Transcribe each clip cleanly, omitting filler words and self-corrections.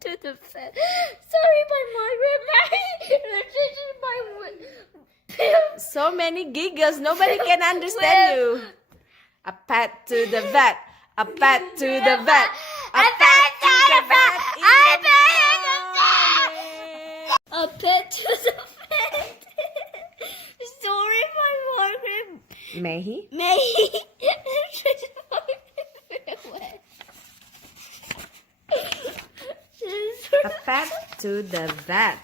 To the vet. Sorry, my So many giggles, nobody can understand you. A pet to the vet. A pet to the vet. A pet to the vet. A pet to the vet. Sorry, my Margaret. May he? May A pet to the vet.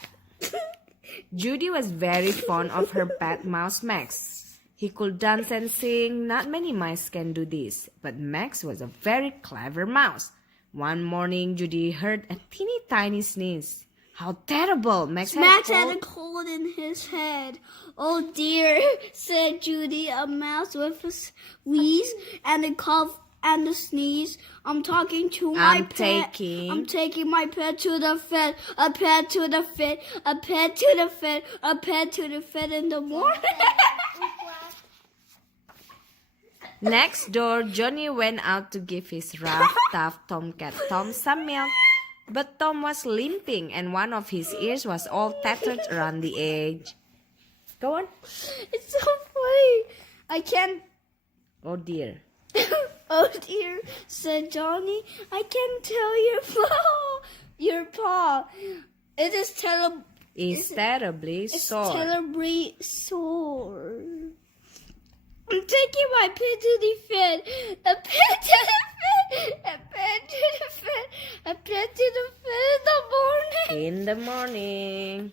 Judy was very fond of her pet mouse Max. He could dance and sing. Not many mice can do this, but Max was a very clever mouse. One morning, Judy heard a teeny tiny sneeze. How terrible! Max had a cold in his head. Oh dear, said Judy, a mouse with a wheeze and a cough and a sneeze. I'm talking to my pet. I'm taking my pet to the vet. A pet to the vet. A pet to the vet. A pet to the vet in the morning. Next door, Johnny went out to give his rough, tough tomcat Tom some milk. But Tom was limping and one of his ears was all tattered around the edge. Go on. It's so funny. I can't. Oh dear. Oh dear, said Johnny. I can't tell your paw. It is terrible. It's terribly sore. Terribly sore. I'm taking my pet to the vet. A pet to the vet. A pet to the vet. A pet to the vet In the morning.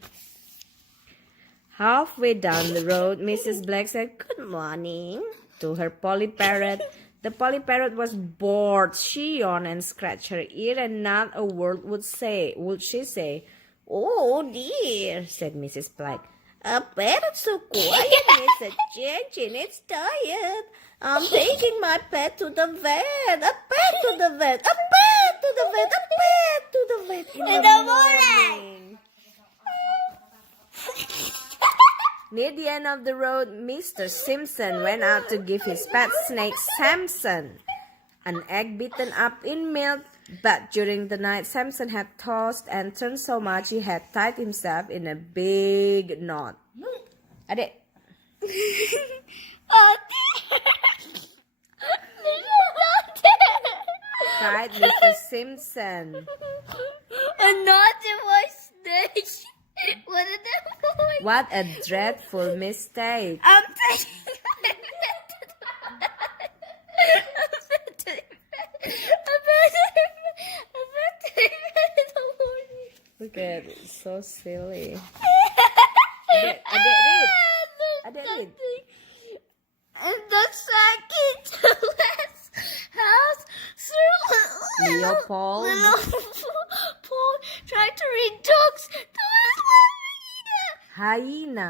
Halfway down the road, Mrs. Black said, "Good morning," to her Polly Parrot. The Polly Parrot was bored. She yawned and scratched her ear, and not a word would she say. "Oh dear," said Mrs. Black. "A parrot's so quiet, Mr. Chinchin. It's tired. I'm taking my pet to the vet. A pet to the vet. A pet to the vet. A pet to the vet in the morning." Near the end of the road, Mr. Simpson went out to give his pet snake Samson an egg beaten up in milk. But during the night, Samson had tossed and turned so much he had tied himself in a big knot. Adik. Oh dear. Cried Mr. Simpson. A knot in my snake. What a dreadful mistake. I'm taking my pet to the Look at it, so silly. Adik read. And the second to last house, Sir Leopold Paul tried to read jokes to his hyena.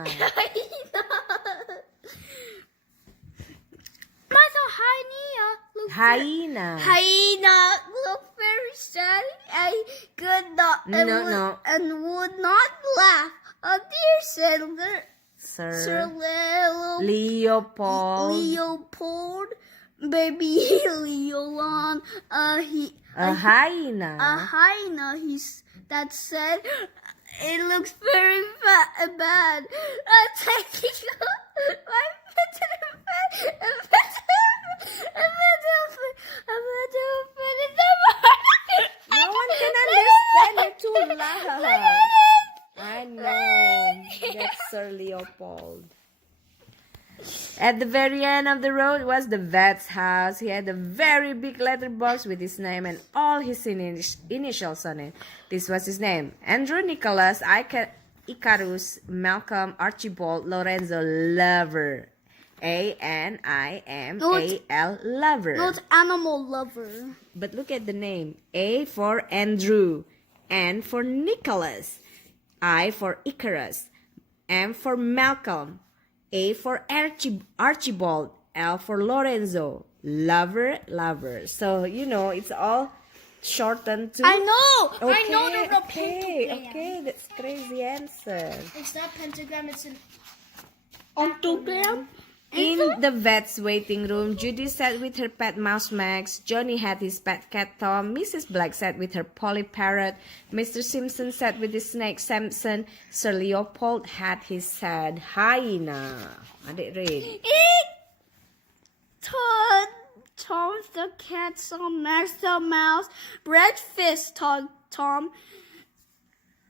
Hyena. Hyena looked very sad and could not and would not laugh. Oh dear, said Sir Leopold, baby Leon, a hyena. A hyena. That said, it looks very bad. I'm taking my pet to the vet. No one can understand. You're too loud. I know. That's Sir Leopold. At the very end of the road was the vet's house. He had a very big letterbox with his name and all his initials on it. This was his name: Andrew, Nicholas, Icarus, Malcolm, Archibald, Lorenzo, Lover. A-N-I-M-A-L, Lover. Not animal lover. But look at the name. A for Andrew, N for Nicholas, I for Icarus, M for Malcolm, A for Archibald, L for Lorenzo, Lover. So, it's all shortened to... I know! Okay, I know the pentagram. Okay, that's crazy answer. It's not pentagram, it's an octogram. In the vet's waiting room, Judy sat with her pet mouse Max, Johnny had his pet cat Tom, Mrs. Black sat with her Polly parrot, Mr. Simpson sat with his snake Samson, Sir Leopold had his sad hyena. Adik read. Tom the cat saw Max the mouse, breakfast told Tom,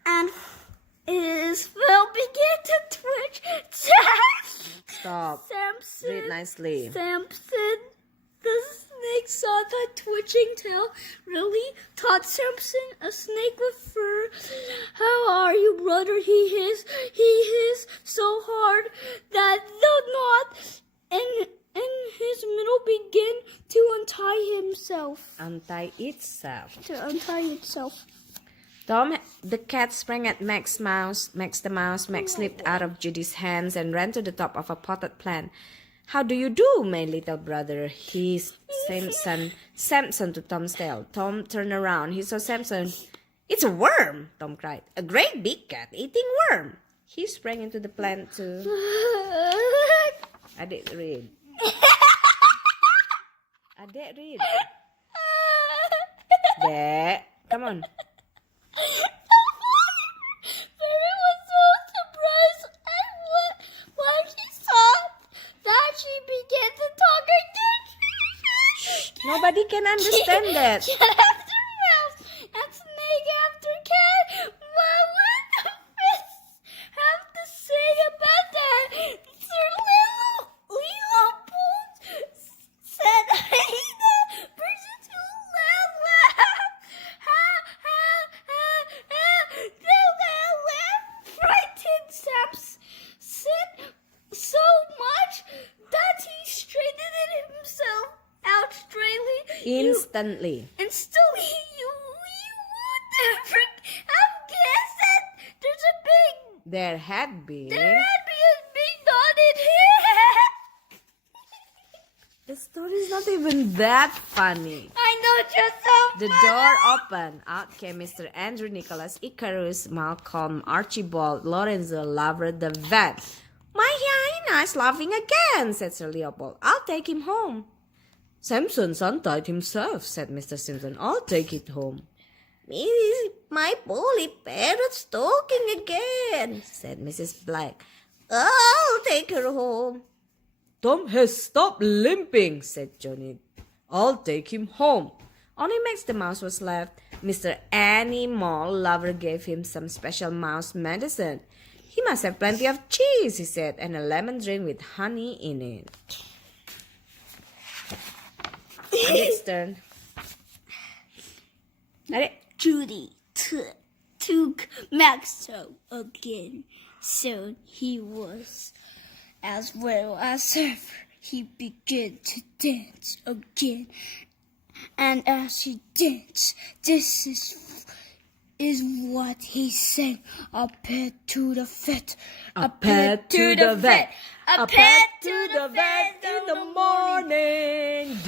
and his fur began to twitch. Stop. Samson, Read nicely. Samson, the snake saw the twitching tail. Really? Thought Samson, a snake with fur. How are you, brother? He hissed so hard that the knot in his middle began to untie himself. Untie itself. To untie itself. Tom the cat sprang at Max the mouse. Max slipped out of Judy's hands and ran to the top of a potted plant. How do you do, my little brother? Hissed Samson to Tom's tail. Tom turned around. He saw Samson. It's a worm, Tom cried. A great big cat eating worm. He sprang into the plant too. Adik read. Adik read. Dek, come on. Mary was so surprised at what she saw that she began to talk again. Nobody can understand that. Cat after mouse and snake after cat. What would the fish have to say about that? Sir Leopold said hyena versus who frightened Samson so much that he straightened himself out straightly. Instantly. Instantly, you would never have guessed that There had been. there had been a big knot in here. The story's not even that funny. I know, just so The door opened. Out came Mr. Andrew Nicholas, Icarus, Malcolm, Archibald, Lorenzo, Lover, the vet. My hyena's laughing again, said Sir Leopold. I'll take him home. Samson's untied himself, said Mr. Simpson. I'll take it home. My Polly parrot's talking again, said Mrs. Black. I'll take her home. Tom has stopped limping, said Johnny. I'll take him home. Only Max the mouse was left. Mr. Animal Lover gave him some special mouse medicine. He must have plenty of cheese, he said, and a lemon drink with honey in it. Adik's turn. Adik. Judy took Max home again. So he was as well as ever. He began to dance again. And as he danced, this is what he sang. A pet to the vet. A pet to the vet. A pet to the vet in the morning.